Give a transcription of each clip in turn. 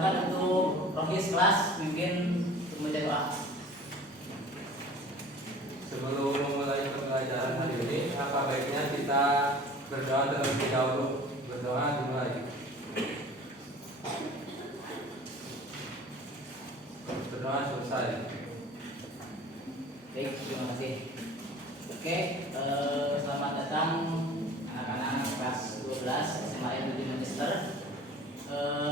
silakan untuk Rohis kelas mungkin membaca doa. Sebelum memulai pembelajaran hari ini, apa baiknya kita berdoa terlebih dahulu. Berdoa dimulai. Berdoa selesai. Baik, terima kasih. Oke, selamat datang anak-anak kelas 12 SMA Negeri Manchester.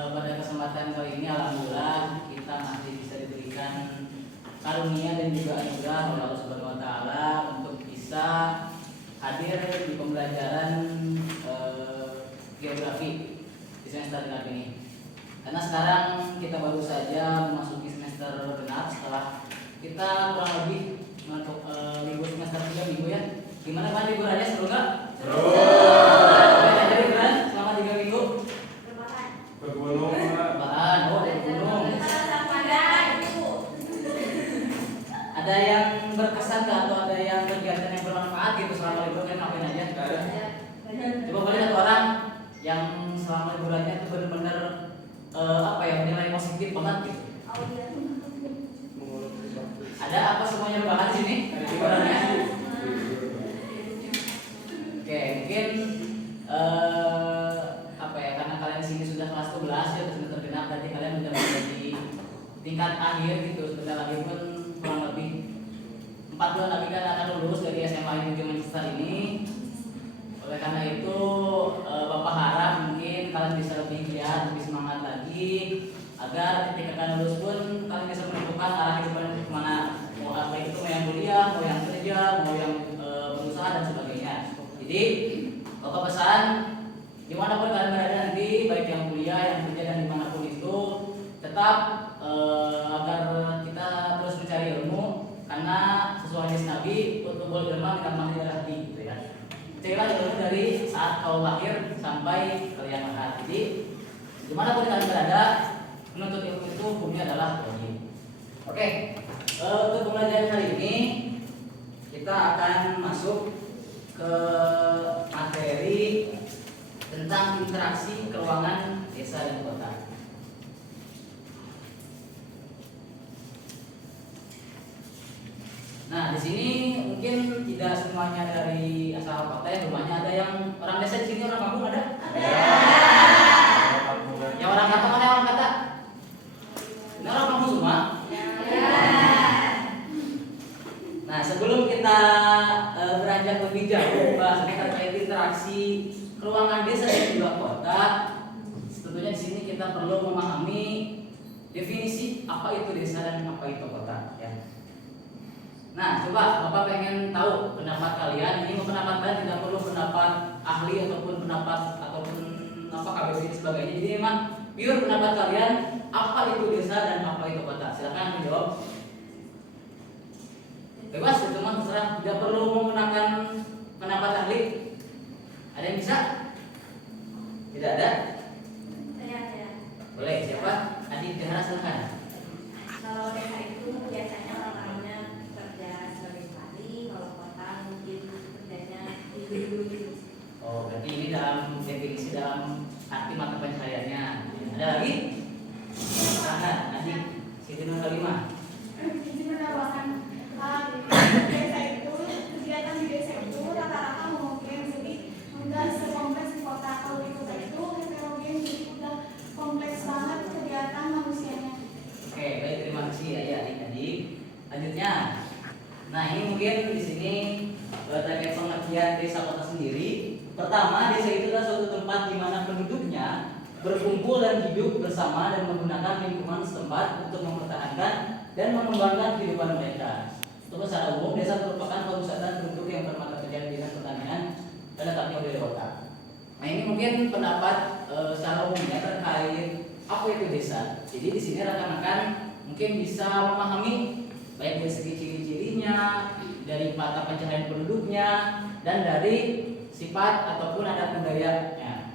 Pada kesempatan kali ini alhamdulillah kita masih bisa diberikan karunia dan juga anugerah oleh Allah Subhanahu wa taala untuk bisa hadir di pembelajaran geografi di semester genap ini. Karena sekarang kita baru saja memasuki semester genap setelah kita kurang lebih untuk libur semester 3 minggu ya. Gimana Pak liburannya, seru nggak? Seru. Ada liburan selama 3 minggu? Ke gunung, Bahan, oh dari gunung. Ada yang berkesan nggak atau ada yang kegiatan yang bermanfaat gitu selama liburan, ngapain aja? Coba boleh satu orang yang selama liburannya itu benar-benar apa ya, nilai positif banget gitu. Ada apa semuanya bahas sini liburannya? Oke, mungkin apa ya, karena kalian sini sudah kelas 12 ya, semester genap, berarti kalian sudah menjadi tingkat akhir gitu. Sebentar lagi pun kurang lebih 4 bulan lagi kan akan lulus dari SMA Negeri Manchester ini. Oleh karena itu Bapak harap mungkin kalian bisa lebih giat, lebih semangat lagi agar ketika kalian lulus pun kalian bisa menentukan arah kehidupan kemana, mau apa itu, mau yang kuliah, mau yang kerja, mau yang berusaha dan sebagainya. Jadi Bapak pesan dimanapun kalian berada nanti, baik yang kuliah, yang kerja dan dimanapun itu, tetap agar kita terus mencari ilmu, karena sesuai hadis Nabi, utubul ilma minal mahdi ilal lahdi, gitu ya. Carilah ilmu dari saat kau lahir sampai kalian lahir. Jadi dimanapun kalian berada, menuntut ilmu itu hukumnya adalah wajib. Oke, untuk pembelajaran hari ini kita akan masuk ke materi tentang interaksi keuangan desa dan kota. Nah, di sini mungkin tidak semuanya dari asal kota ya, rumahnya ada yang orang desa di sini, orang kampung ada? Ada. Yang orang kata mana, orang kata? Ini orang kampung semua? Nah, sebelum kita beranjak lebih jauh bahas terkait interaksi keuangan desa dan juga kota, tentunya di sini kita perlu memahami definisi apa itu desa dan apa itu kota, ya. Nah, coba Bapak pengen tahu pendapat kalian. Ini pendapat kalian tidak perlu pendapat ahli ataupun pendapat ataupun apa KBBI dan sebagainya. Jadi memang pure pendapat kalian, apa itu desa dan apa itu kota. Silakan menjawab. Bebas, itu mah terserah, tidak perlu menggunakan pendapat ahli. Ada yang bisa? Tidak ada? Saya. Boleh, siapa? Adi Dahara, silakan. Kalau desa itu biasanya orang-orangnya kerja sebagai petani, kalau kota mungkin kerjanya di. Oh, berarti ini dalam definisi, dalam arti mata pencahariannya. Ada lagi? Sana, Adi, Siti Nur Halimah. Izin menambahkan, desa itu, kegiatan di desa itu rata-rata homogen, jadi enggak sekompleks di kota. Kalau di kota itu heterogen, jadi udah kompleks banget kegiatan manusianya. Oke, baik, terima kasih ya adik-adik. Lanjutnya, nah ini mungkin di sini terkait pengertian desa kota sendiri. Pertama, desa itu adalah suatu tempat di mana penduduknya berkumpul dan hidup bersama dan menggunakan lingkungan setempat untuk mempertahankan dan mengembangkan kehidupan mereka. Untuk secara umum, desa merupakan pusat penduduk yang bermata pencaharian bidang pertanian dan letaknya di kota. Nah, ini mungkin pendapat secara umumnya terkait apa itu desa. Jadi di sini rekan-rekan mungkin bisa memahami baik dari segi ciri-cirinya, dari mata pencaharian penduduknya, dan dari sifat ataupun adat budayanya.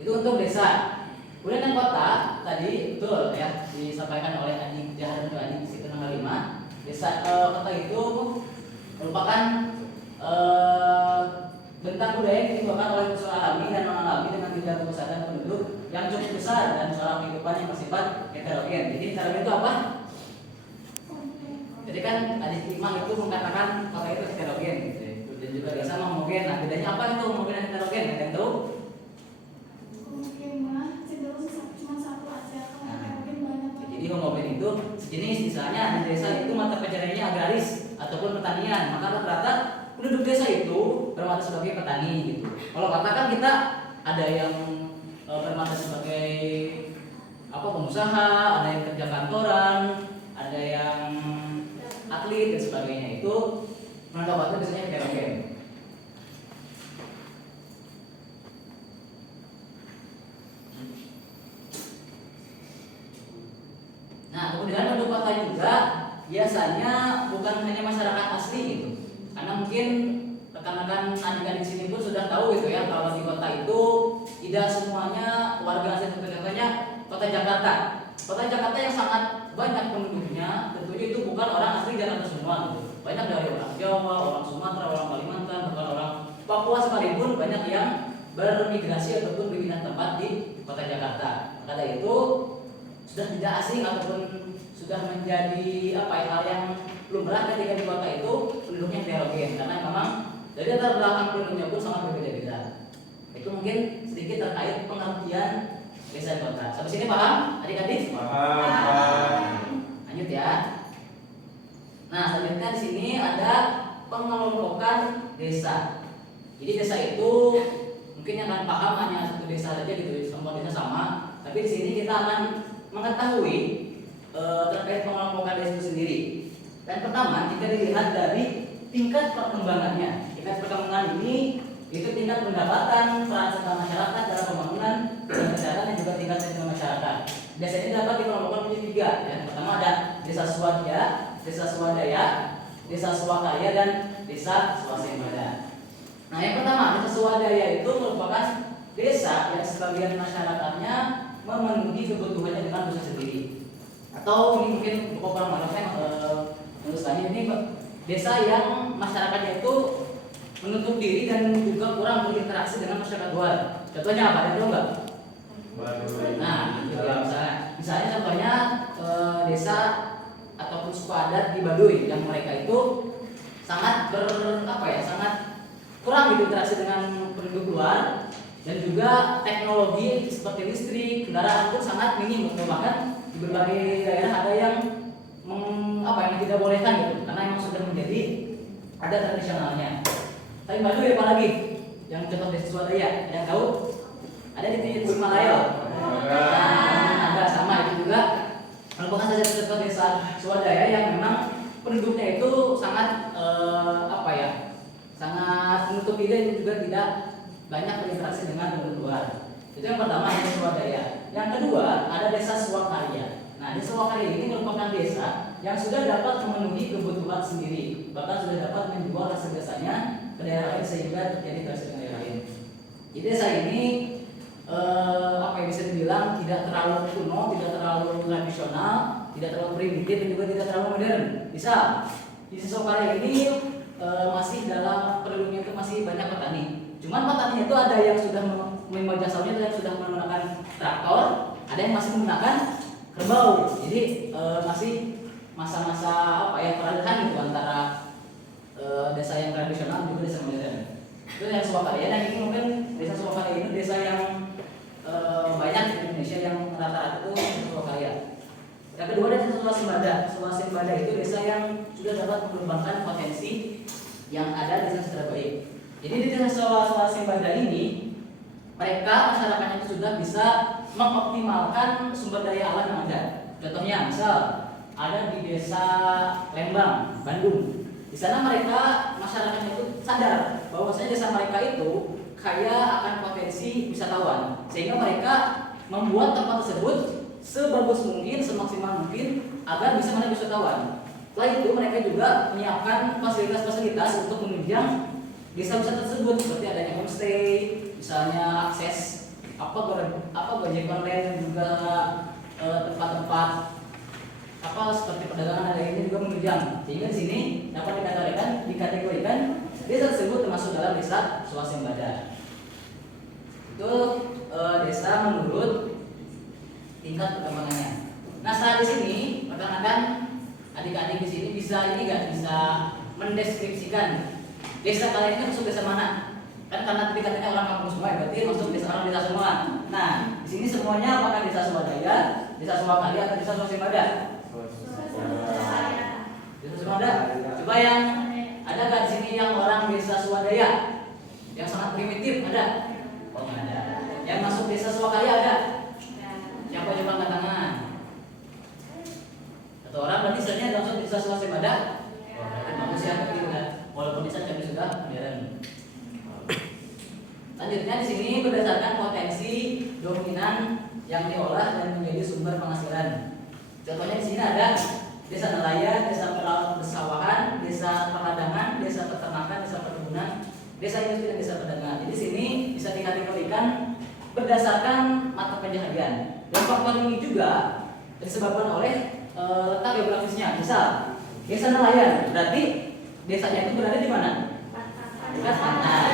Itu untuk desa. Kemudian yang kota tadi betul ya disampaikan oleh Adi Dahar dan Adi Siti Nur Halimah. Desa kota itu merupakan bentang budaya yang ditimbulkan oleh unsur alami dan non alami dengan tingkat pusat penduduk yang cukup besar dan seorang kehidupan yang bersifat heterogen. Jadi heterogen itu apa? Jadi kan Adi Imam itu mengatakan kota itu heterogen gitu ya. Dan juga desa homogen. Nah, bedanya apa itu homogen dan heterogen? Ada yang tahu? Homogen mah cenderung cuma satu aja, kalau heterogen banyak. Jadi homogen itu sejenis, misalnya di desa itu mata pencahariannya agraris ataupun pertanian, maka rata-rata penduduk desa itu bermata sebagai petani gitu. Kalau katakan kita ada yang bermata sebagai pengusaha, ada yang kerja kantoran, ada yang atlet dan sebagainya, itu menangkap waktu biasanya heterogen. Nah, kemudian penduduk kota juga biasanya bukan hanya masyarakat asli gitu, karena mungkin rekan-rekan adik-adik sini pun sudah tahu gitu ya, kalau di kota itu tidak semuanya warga asli. Contohnya kota Jakarta. Kota Jakarta yang sangat banyak penduduknya, tentunya itu bukan orang asli Jakarta semua gitu. Banyak dari orang Jawa, orang Sumatera, orang Kalimantan, bahkan orang Papua sekalipun banyak yang bermigrasi ataupun berpindah tempat di kota Jakarta. Karena itu sudah tidak asing ataupun sudah menjadi hal yang lumrah ketika di kota itu penduduknya heterogen, karena memang dari latar belakang penduduknya pun sangat berbeda-beda. Itu mungkin sedikit terkait pengertian desa dan kota. Sampai sini paham adik-adik? Paham. Lanjut ya. Nah, selanjutnya di sini ada pengelompokan desa. Jadi desa itu mungkin yang akan paham hanya satu desa saja gitu, semua desa sama. Tapi di sini kita akan mengetahui terkait pengelompokan desa itu sendiri. Dan pertama, jika dilihat dari tingkat perkembangannya. Tingkat perkembangan ini itu tingkat pendapatan, peran serta masyarakat dalam pembangunan kesehatan dan juga tingkat sosial masyarakat. Desa ini dapat dikelompokkan menjadi 3. Yang pertama ada desa swadaya, desa swadaya, desa swakarya, dan desa swasembada. Nah, yang pertama desa swadaya itu merupakan desa yang sebagian masyarakatnya memenuhi kebutuhannya dengan usaha sendiri. Atau ini mungkin beberapa manusia menuliskannya ini desa yang masyarakatnya itu menutup diri dan juga kurang berinteraksi dengan masyarakat luar. Contohnya apa? Ada enggak? Nah, gitu ya, misalnya contohnya desa ataupun suku adat di Baduy yang mereka itu sangat sangat kurang berinteraksi dengan penduduk luar, dan juga teknologi seperti listrik, kendaraan pun sangat minim. Bahkan di berbagai daerah ada yang yang tidak bolehkan gitu, karena memang sudah menjadi ada tradisionalnya. Tapi Baduy apalagi yang contoh desa swadaya, ada yang tahu? Ada di Tasikmalaya. Ada sama itu juga merupakan saja contoh desa swadaya yang memang penduduknya itu sangat sangat menutup diri dan juga tidak banyak berinteraksi dengan penduduk luar. Itu yang pertama, desa swadaya. Yang kedua ada desa swakarya. Nah, desa swakarya ini merupakan desa yang sudah dapat memenuhi kebutuhan sendiri, bahkan sudah dapat menjual hasil desanya ke daerah lain sehingga terjadi interaksi dengan daerah lain. Jadi desa ini bisa dibilang tidak terlalu kuno, tidak terlalu tradisional, tidak terlalu primitif, dan juga tidak terlalu modern. Bisa di desa swakarya ini masih dalam penduduknya itu masih banyak petani. Cuman petani itu ada yang sudah membaca sawahnya, ada yang sudah menggunakan traktor, ada yang masih menggunakan kerbau. Jadi masih masa-masa peralihan gitu antara desa yang tradisional dan juga desa modern. Itu yang swakarya. Dan ini mungkin desa swakarya itu desa yang banyak di Indonesia, yang rata-rata itu swakarya. Yang kedua ada desa swasembada. Swasembada itu desa yang sudah dapat mengembangkan potensi yang ada di desa secara baik. Jadi di desa swasembada ini mereka masyarakatnya itu sudah bisa mengoptimalkan sumber daya alam yang ada. Contohnya misal ada di desa Lembang, Bandung. Di sana mereka masyarakatnya itu sadar bahwasanya desa mereka itu kaya akan potensi wisatawan, sehingga mereka membuat tempat tersebut sebagus mungkin, semaksimal mungkin agar bisa menarik wisatawan. Setelah itu mereka juga menyiapkan fasilitas-fasilitas untuk menunjang desa wisata tersebut, seperti adanya homestay, misalnya akses gojek online, juga tempat-tempat seperti perdagangan ada ini juga menunjang, sehingga di sini dapat dikategorikan desa tersebut termasuk dalam desa swasembada. Itu desa menurut tingkat perkembangannya. Nah, setelah di sini rekan-rekan adik-adik di sini bisa ini nggak bisa mendeskripsikan desa kalian ini masuk desa mana? Kan karena tadi katanya orang kampung semua, berarti masuk desa orang desa semua. Nah, di sini semuanya apakah desa swadaya, desa swakali atau desa swasembada? Desa swasembada. Coba yang ada nggak di sini yang orang desa swadaya? Yang sangat primitif ada? Oh, nggak ada. Yang masuk desa swakali ada? Siapa coba angkat tangan? Satu orang berarti istilahnya masuk desa swasembada? Oh, berarti bagus ya, berarti udah walaupun desa kami sudah modern. Selanjutnya di sini berdasarkan potensi dominan yang diolah dan menjadi sumber penghasilan. Contohnya di sini ada desa nelayan, desa persawahan, desa perladangan, desa peternakan, desa perkebunan, desa industri dan desa perdagangan. Jadi di sini bisa dikategorikan berdasarkan mata pencaharian. Dan faktor ini juga disebabkan oleh letak geografisnya. Misal desa nelayan, berarti desanya itu berada di mana? Dekat pantai.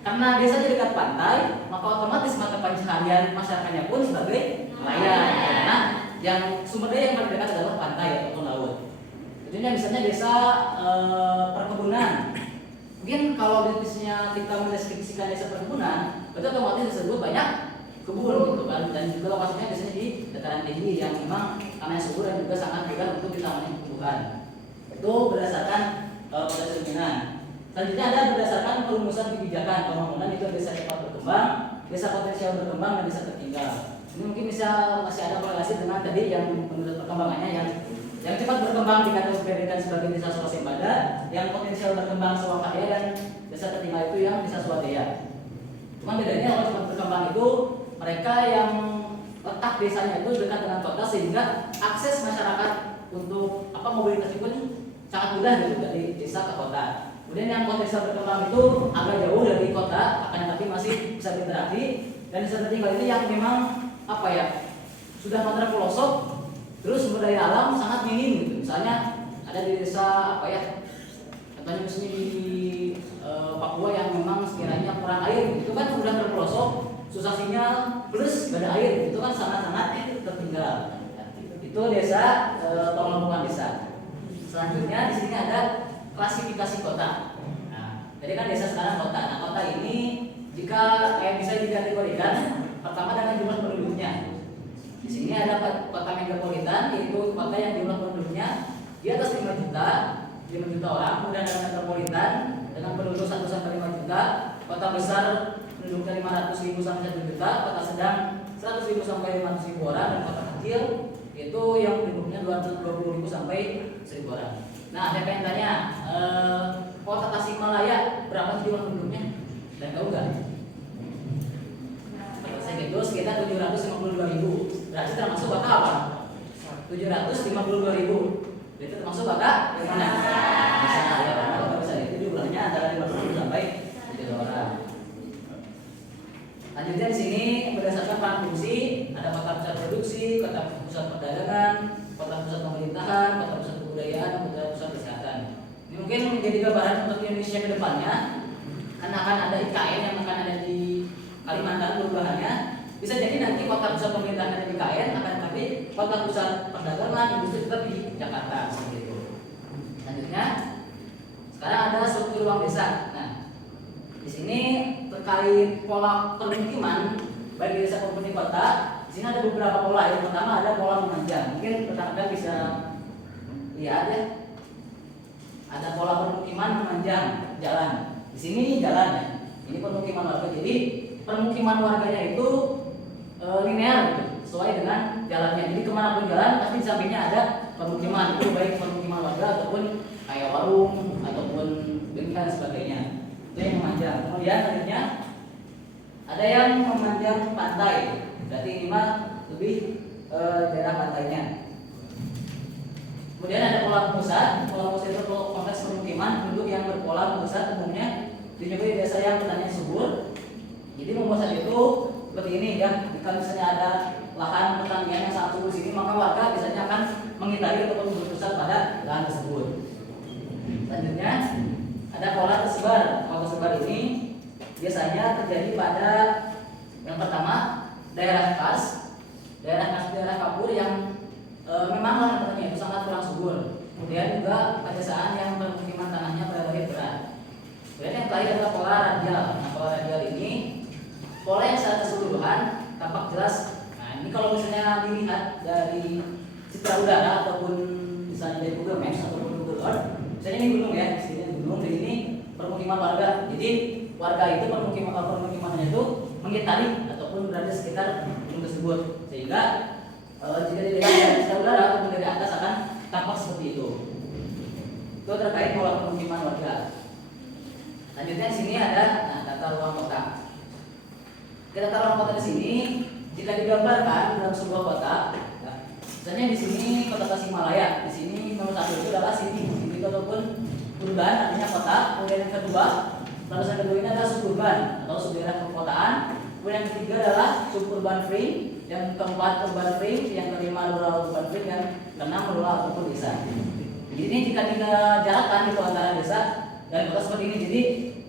Karena desanya dekat pantai, maka otomatis mata pencaharian masyarakatnya pun sebagai nelayan. Karena yang sumber daya yang paling dekat adalah pantai ataupun laut. Contohnya misalnya desa perkebunan. Mungkin kalau bisnisnya kita mendeskripsikan desa perkebunan, berarti otomatis disebut banyak kebun gitu kan. Dan juga lokasinya biasanya di dataran tinggi yang memang tanahnya subur dan juga sangat mudah untuk ditanami tumbuhan. Itu berdasarkan potensi dominan. Selanjutnya ada berdasarkan perumusan kebijakan pembangunan, itu desa cepat berkembang, desa potensial berkembang, dan desa tertinggal. Ini mungkin bisa masih ada korelasi dengan tadi yang menurut perkembangannya yang cepat berkembang dikategorikan sebagai desa swasembada, yang potensial berkembang swakarya, dan desa tertinggal itu yang desa swadaya. Cuma bedanya kalau cepat berkembang itu mereka yang letak desanya itu dekat dengan kota sehingga akses masyarakat untuk mobilitas itu sangat mudah gitu dari desa ke kota. Kemudian yang potensial berkembang itu agak jauh dari kota, akan tapi masih bisa berinteraksi. Dan desa tertinggal ini yang memang sudah kontra pelosok, terus sumber daya alam sangat minim gitu. Misalnya ada di desa contohnya misalnya di Papua yang memang sekiranya kurang air, itu kan sudah terpelosok, susah sinyal, plus gak ada air, itu kan sangat-sangat tertinggal. Itu desa pengelompokan desa. Selanjutnya di sini ada klasifikasi kota. Nah, jadi kan desa sekarang kota. Nah, kota ini jika bisa dikategorikan pertama dengan jumlah penduduknya. Di sini ada kota metropolitan, yaitu kota yang jumlah penduduknya di atas 5 juta orang. Kemudian ada metropolitan dengan penduduk 1 sampai 5 juta. Kota besar penduduknya 500.000 sampai 1 juta. Kota sedang 100.000 sampai 500.000 orang. Dan kota kecil itu yang penduduknya 220.000 sampai 1.000 orang. Nah, ada yang tanya, kota Tasikmalaya berapa jumlah penduduknya? Dan tahu nggak? Saya gitu sekitar 752.000. Berarti termasuk kota apa? 752.000. Itu termasuk kota yang mana? Bisa ya, karena kalau bisa itu jumlahnya antara 50 sampai 7 orang. Lanjutnya di sini berdasarkan peran fungsi, ada kota pusat produksi, kota pusat perdagangan, kota pusat pemerintahan, kota pusat kebudayaan, kota pusat kesehatan. Ini mungkin menjadi gambaran untuk Indonesia ke depannya, karena akan ada IKN yang akan ada di Kalimantan perubahannya. Bisa jadi nanti kota pusat pemerintahan ada di IKN, akan tapi kota pusat perdagangan, industri tetap di Jakarta seperti itu. Selanjutnya, sekarang ada struktur ruang desa. Nah, di sini terkait pola permukiman baik di desa maupun di kota, di sini ada beberapa pola. Yang pertama ada pola memanjang. Mungkin rekan-rekan bisa lihat ya. Ada pola permukiman memanjang jalan. Di sini jalan ya. Ini permukiman warga. Jadi permukiman warganya itu linear gitu, sesuai dengan jalannya. Jadi kemanapun jalan pasti di sampingnya ada permukiman. Itu baik permukiman warga ataupun kayak warung ataupun bengkel dan sebagainya. Itu yang memanjang. Kemudian selanjutnya ada yang memanjang pantai. Berarti ini mah lebih daerah pantainya. Kemudian ada pola pusat. Pola pusat itu kompleks permukiman penduduk yang berpola pusat umumnya dijumpai di desa yang petaninya subur. Jadi pusat itu seperti ini ya. Jika misalnya ada lahan pertanian yang sangat subur di sini, maka warga biasanya akan mengitari ataupun berpusat pada lahan tersebut. Selanjutnya ada pola tersebar. Pola tersebar ini biasanya terjadi pada yang pertama daerah khas, daerah kapur yang memang lahan tanahnya itu sangat kurang subur. Kemudian juga pedesaan yang permukiman tanahnya relatif berat. Kemudian yang terakhir adalah pola radial. Nah, pola radial ini pola yang secara keseluruhan tampak jelas. Nah, ini kalau misalnya dilihat dari citra udara ataupun misalnya dari Google Maps ataupun Google Earth, misalnya ini gunung ya, di sini gunung, di sini permukiman warga. Jadi warga itu permukimannya itu mengitari ataupun berada sekitar gunung tersebut, sehingga jika dilihat dari citra udara ataupun dari atas akan tampak seperti itu. Itu terkait pola permukiman warga. Selanjutnya di sini ada tata ruang kota. Tata ruang kota di sini jika digambarkan dalam sebuah kota, misalnya di sini kota Tasikmalaya, di sini nomor 1 itu adalah city itu ataupun urban, artinya kota. Kemudian yang kedua, lapisan kedua ini adalah suburban atau subdaerah perkotaan. Kemudian yang ketiga adalah suburban frame, yang keempat urban frame, yang kelima rural urban frame, yang keenam rural ataupun desa. Jadi ini jika dijarakkan itu antara desa dan kota seperti ini, jadi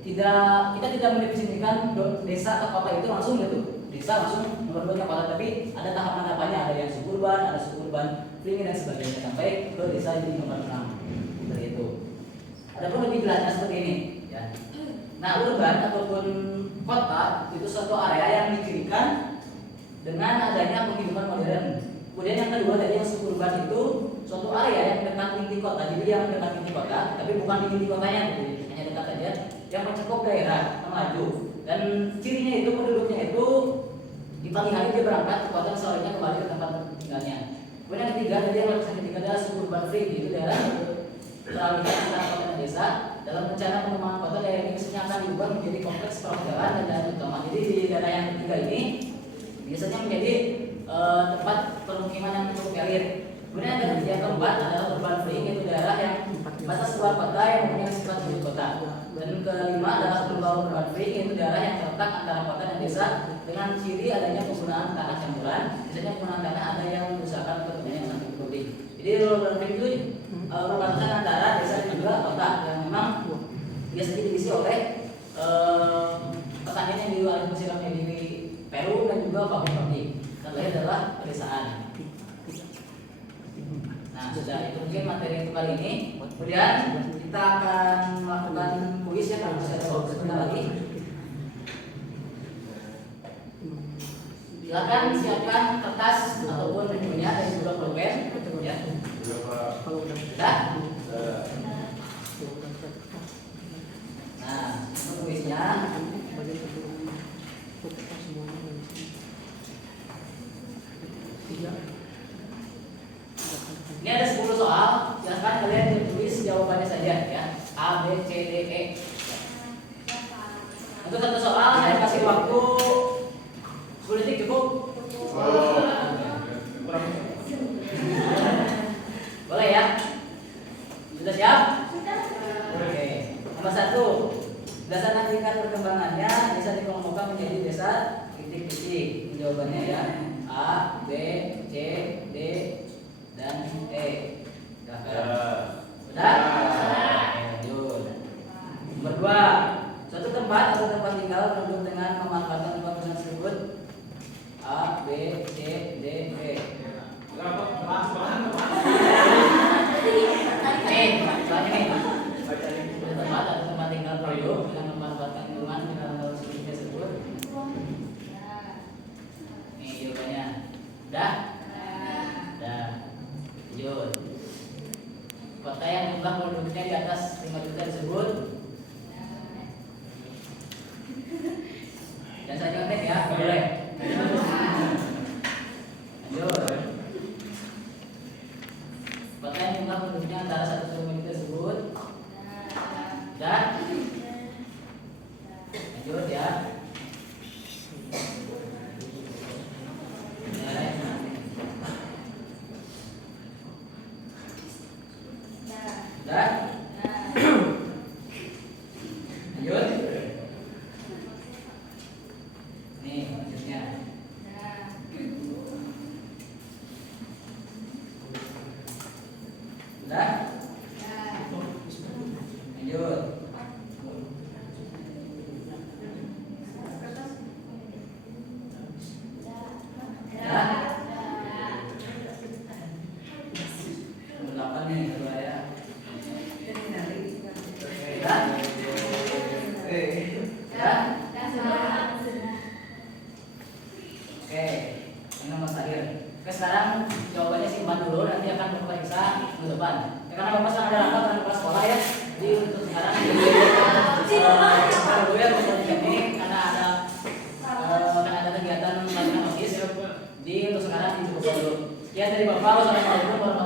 kita tidak mendefinisikan desa ke kota itu langsung gitu. Desa langsung nomor 2 kota, tapi ada tahapan-tahapannya, ada yang suburban, ada suburban frame dan sebagainya sampai ke desa jadi nomor 6. Seperti itu. Adapun lebih jelasnya seperti ini, ya. Nah, urban ataupun kota itu suatu area yang dicirikan dengan adanya penghidupan modern. Kemudian yang kedua tadi yang suburban itu suatu area yang dekat inti kota. Jadi yang dekat inti kota, tapi bukan di inti kotanya, gitu. Hanya dekat saja, yang mencakup daerah melaju. Dan cirinya itu penduduknya itu di pagi hari dia berangkat ke kota, sorenya kembali ke tempat tinggalnya. Kemudian yang ketiga tadi yang lapisan ketiga adalah suburban free, itu daerah peralihan antara kota dan desa. Dalam rencana pengembangan kota, daerah ini biasanya akan diubah menjadi kompleks perhotelan dan jalan utama. Jadi di daerah yang ketiga ini biasanya menjadi tempat permukiman yang cukup elit. Kemudian yang keempat adalah urban free, yaitu daerah yang batas luar kota yang mempunyai sifat wujud kota. Dan kelima adalah rural urban free, yaitu daerah yang terletak antara kota dan desa dengan ciri adanya penggunaan tanah campuran. Biasanya penggunaan tanah ada yang berusaha untuk yang sangat berkutik. Jadi rural urban free itu perbatasan antara desa dan juga kota yang memang biasanya diisi oleh petani yang di luar Mesir, di Peru dan juga pabrik-pabrik. Dan lain adalah pedesaan. Nah, sudah itu mungkin materi untuk kali ini. Kemudian kita akan melakukan kuis ya, kalau masih ada waktu sebentar lagi. Silakan siapkan kertas ataupun bukunya dan juga pulpen. Ya. Sudah? Nah, untuk kuisnya ini ada 10 soal, silahkan kalian tulis jawabannya saja ya, A, B, C, D, E. Untuk satu soal saya kasih waktu 10 detik cukup? Boleh ya? Sudah siap? Oke. Nomor 1, berdasarkan tingkat perkembangannya bisa dikelompokkan menjadi desa titik-titik. Jawabannya ya, A, B, C, D, dan E. Sudah? Lanjut. Nomor 2, suatu tempat atau tempat tinggal penduduk dengan memanfaatkan tempat tersebut A, B, C, D, E. Soalnya nih, tempat atau tempat tinggal penduduk dengan memanfaatkan lingkungan tersebut. Ini jawabannya. Udah? Udah. Lanjut. Kota yang jumlah penduduknya di atas 5 juta disebut. Dan saya contek ya, boleh. Lanjut. Kota yang jumlah penduduknya antara 1 sampai 5 juta disebut. Dan lanjut ya. Dan lanjut. Nih lanjutnya. Sudah? Lanjut. Ya. beban. Ya, karena bapak sedang ada rapat dengan kepala sekolah ya. Jadi untuk sekarang dulu ya untuk ini karena ada kan ada kegiatan latihan osis. Jadi untuk sekarang cukup dulu. Ya dari bapak, wassalamualaikum warahmatullahi wabarakatuh.